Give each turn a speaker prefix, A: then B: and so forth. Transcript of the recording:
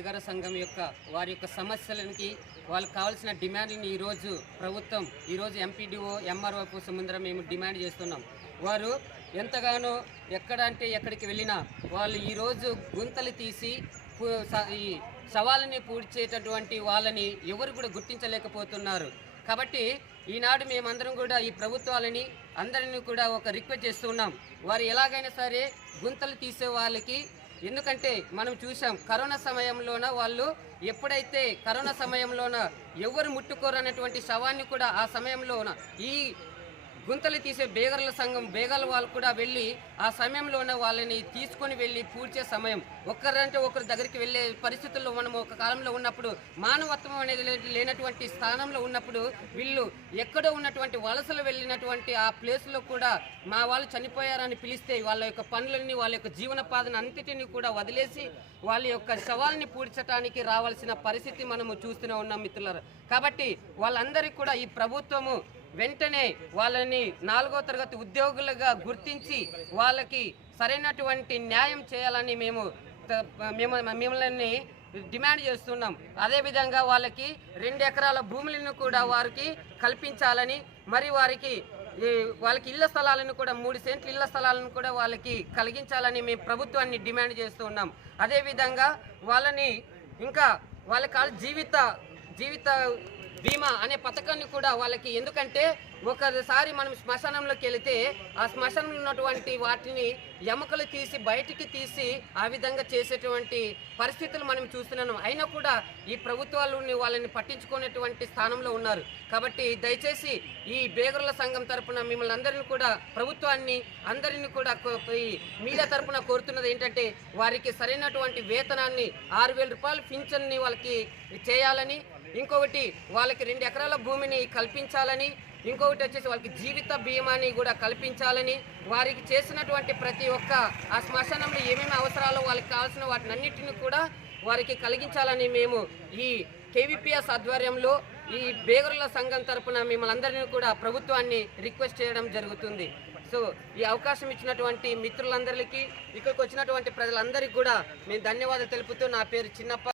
A: బేగర సంఘం యొక్క వారి యొక్క సమస్యలకి వాళ్ళకి కావాల్సిన డిమాండ్ని ఈరోజు ప్రభుత్వం ఈరోజు ఎంపీడీఓ ఎంఆర్ఓ కోసం ముందర మేము డిమాండ్ చేస్తున్నాం. వారు ఎంతగానో ఎక్కడ అంటే ఎక్కడికి వెళ్ళినా వాళ్ళు ఈరోజు గుంతలు తీసి ఈ సవాళ్ళని పూడ్చేటటువంటి వాళ్ళని ఎవరు కూడా గుర్తించలేకపోతున్నారు. కాబట్టి ఈనాడు మేమందరం కూడా ఈ ప్రభుత్వాలని అందరినీ కూడా ఒక రిక్వెస్ట్ చేస్తున్నాం. వారు ఎలాగైనా సరే గుంతలు తీసే వాళ్ళకి ఎందుకంటే మనం చూసాం కరోనా సమయంలోన వాళ్ళు ఎప్పుడైతే కరోనా సమయంలోన ఎవరు ముట్టుకోరన్నటువంటి శవాన్ని కూడా ఆ సమయంలోన ఈ గుంతలు తీసే బేగర్ల సంఘం బేగల వాళ్ళు కూడా వెళ్ళి ఆ సమయంలోనే వాళ్ళని తీసుకొని వెళ్ళి పూడ్చే సమయం. ఒక్కరంటే ఒకరి దగ్గరికి వెళ్ళే పరిస్థితుల్లో మనం ఒక కాలంలో ఉన్నప్పుడు మానవత్వం అనేది లేనటువంటి స్థానంలో ఉన్నప్పుడు వీళ్ళు ఎక్కడో ఉన్నటువంటి వలసలు వెళ్ళినటువంటి ఆ ప్లేస్లో కూడా మా వాళ్ళు చనిపోయారని పిలిస్తే వాళ్ళ యొక్క పనులని వాళ్ళ యొక్క జీవనోపాధిని అంతటిని కూడా వదిలేసి వాళ్ళ యొక్క శవాల్ని పూడ్చడానికి రావాల్సిన పరిస్థితి మనము చూస్తూనే ఉన్నాం మిత్రులారా. కాబట్టి వాళ్ళందరికీ కూడా ఈ ప్రభుత్వము వెంటనే వాళ్ళని నాలుగో తరగతి ఉద్యోగులుగా గుర్తించి వాళ్ళకి సరైనటువంటి న్యాయం చేయాలని మేము మేము మిమ్మల్ని డిమాండ్ చేస్తున్నాం. అదేవిధంగా వాళ్ళకి రెండు ఎకరాల భూములను కూడా వారికి కల్పించాలని మరి వారికి వాళ్ళకి ఇళ్ళ స్థలాలను కూడా మూడు సెంట్ల ఇళ్ళ స్థలాలను కూడా వాళ్ళకి కలిగించాలని మేము ప్రభుత్వాన్ని డిమాండ్ చేస్తూ ఉన్నాం. అదేవిధంగా వాళ్ళని ఇంకా వాళ్ళకి వాళ్ళ జీవిత జీవిత బీమా అనే పథకాన్ని కూడా వాళ్ళకి ఎందుకంటే ఒకసారి మనం శ్మశానంలోకి వెళితే ఆ శ్మశానంలో ఉన్నటువంటి వాటిని ఎముకలు తీసి బయటికి తీసి ఆ విధంగా చేసేటువంటి పరిస్థితులు మనం చూస్తున్నాం అయినా కూడా ఈ ప్రభుత్వాలు వాళ్ళని పట్టించుకునేటువంటి స్థానంలో ఉన్నారు. కాబట్టి దయచేసి ఈ బేగరుల సంఘం తరపున మిమ్మల్ని అందరిని కూడా ప్రభుత్వాన్ని అందరిని కూడా ఈ మీడియా తరపున కోరుతున్నది ఏంటంటే వారికి సరైనటువంటి వేతనాన్ని ఆరు వేల రూపాయలు పింఛన్ని వాళ్ళకి చేయాలని ఇంకొకటి వాళ్ళకి రెండు ఎకరాల భూమిని కల్పించాలని ఇంకొకటి వచ్చేసి వాళ్ళకి జీవిత బీమాని కూడా కల్పించాలని వారికి చేసినటువంటి ప్రతి ఒక్క ఆ శ్మశానంలో ఏమేమి అవసరాలు వాళ్ళకి కావాల్సిన వాటిని అన్నిటిని కూడా వారికి కలిగించాలని మేము ఈ కేవీపీఎస్ ఆధ్వర్యంలో ఈ బేగరుల సంఘం తరపున మిమ్మల్ని అందరినీ కూడా ప్రభుత్వాన్ని రిక్వెస్ట్ చేయడం జరుగుతుంది. సో ఈ అవకాశం ఇచ్చినటువంటి మిత్రులందరికీ ఇక్కడికి వచ్చినటువంటి ప్రజలందరికీ కూడా మేము ధన్యవాదాలు తెలుపుతూ నా పేరు చిన్నప్ప